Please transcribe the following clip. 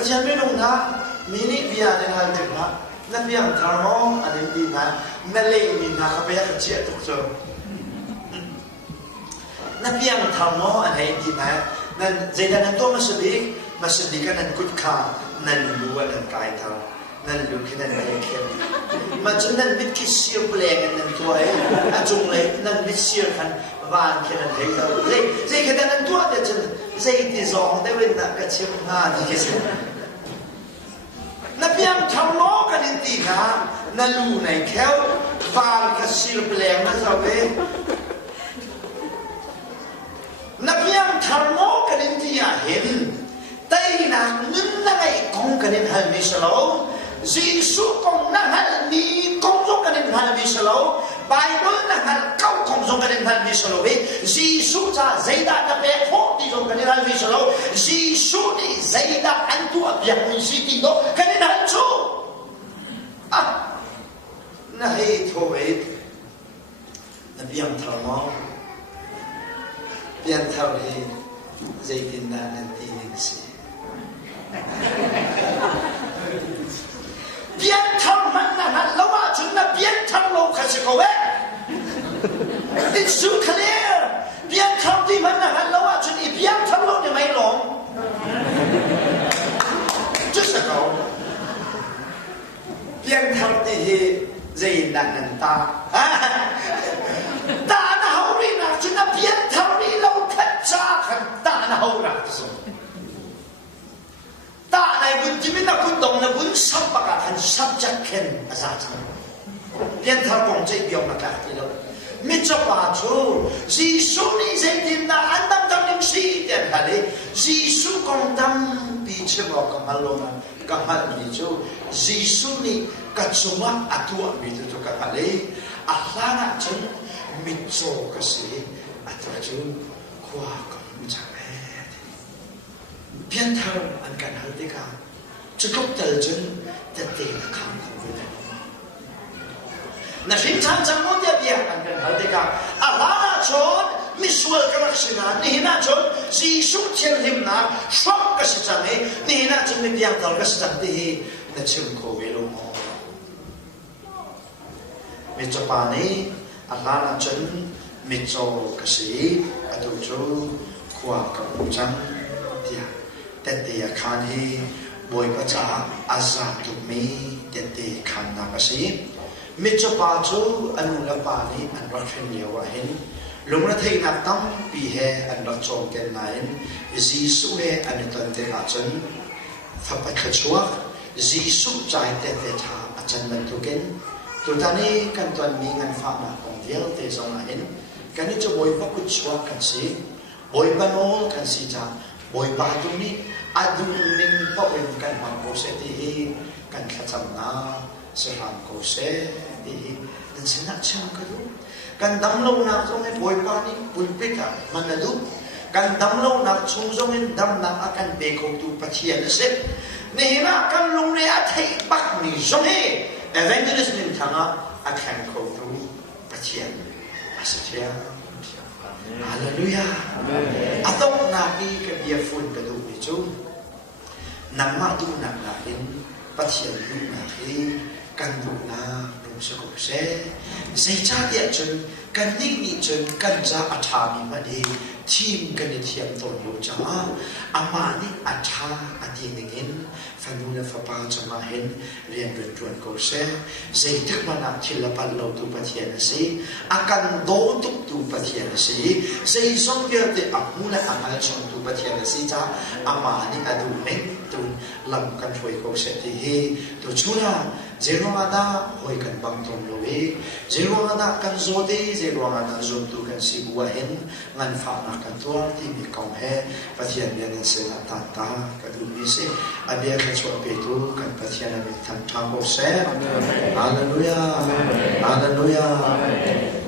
Pachian me nung na mini biya ni hal de na na biyang tharmo anin di na na le ni na kabaya ka chia tuk so na biyang tharmo anin di na nan zaidan to masudi ka nan kut kha nan luwa nan kai thar nan lu ki nan mai khem ma chun nan bit ki siu pleng nan to ai a chung le nan bit siu khan van ki nan hei lo le zai ka nan to de chen zai ti zong de wen na ka chim ha di ke se na piang tharmo ka din ti na na lu nai kheu van ka siu pleng na sa ve na piang tharmo ka din ti ya hin tay na ngân na ngay con cái nên hal mi salo Giêsu con na hal mi con giống cái nên hal mi salo Bible na hal câu con giống cái nên hal mi salo về Giêsu cha dây đã na bé phốt đi giống cái nên hal mi salo Giêsu đi dây đã ăn thua việc mình suy tin đó cái nên hal chú à na hay thôi na biang thảo máu biang thảo thì dây tin na nanti ningsi biến thằng mình là lâu à chúng ta biến thằng lâu khai sự cầu ấy đi xuống clear biến thằng thì mình là lâu à chúng ta biến thằng lâu thì mấy lộn chút sao cầu biến thằng thì gì là nền ta ta nó hậu đi nào chúng ta biến thằng đi lâu thật xa ta nó hậu nào ta này vốn chỉ biết là vốn đồng là vốn sắp bạc cả thành sắp chắc khen à ra chẳng liên thảo công chế biểu là cả gì đâu biết cho bà chú Giêsu đi dạy tin là anh tâm tâm những gì tiền hả đấy Giêsu con tâm bị chế bảo cầm hal lô mà cầm hal bị chú Giêsu đi cả số mắt à thua bị chú cả hả đấy à la na chân biết cho cái gì à thua chú qua cầm chẳng biến thao anh cần hal đi cả chứ không tự chân tự tiền là không có việc na phim tham gia muốn đi biển anh cần hal đi cả à lá chốn misual cái bác sĩ na ni na chốn Giêsu thiên him na shop cái sự chẳng ấy ni na chốn mình biển thao cái sự chẳng thì na chừng cổ về luôn mình cho bà này à lá chốn mình cho cái gì à tụi chú qua cầm trắng thì tete khan hi boy pa cha azam tu mi tete khan na ka si mi cho pa chu anu la pa ni an ra thrin le wa hin lung na thei na tam pi he an ra chong ken na in Giêsu he an ton te ka chen fa pa kha chua Giêsu chai tete tha a chen man tu ken tu ta ni kan ton mi ngan fa na kong vel te zong na hin kan ni cho boy pa ku chua kan si boy pa no kan si cha boy ba tu ni adun ning po in kan mang ko se ti kan khatam na se ram ko se ti den se na chang ka du kan dam lo na so ne boy pa ni bul pe ka man na du kan dam lo na chung zong in dam na akan be ko tu pathian se ne na kan lung ne a thei bak ni zong he evangelist nin thanga akan ko tu pathian asatya Hallelujah. Atau nabi ke dia fun bedu itu nama tu nak nakin pasien tu nakin kan tu na dum sekop se seja dia chen kan ni chen kan za athami ma di team kan ni thiam ton lo cha ama ni atha ati ngin fanula fa pa chama hen rian ren tuan ko se sei tak mana thila pan lo tu pathian se akan do tu pathian se sei som dia te amula amal chong tu pathian se cha ama ni adu ne tu lam kan thoi ko se ti he tu chuna zero ada hoi kan bang ton lo we zero ada kan zo de zero ada zo tu kan si bua hen ngan fa na kan to ti mi kong he pathian bian se na ta ta ka du bi se abia ka chwa pe tu kan pathian ami tan ta ko se hallelujah hallelujah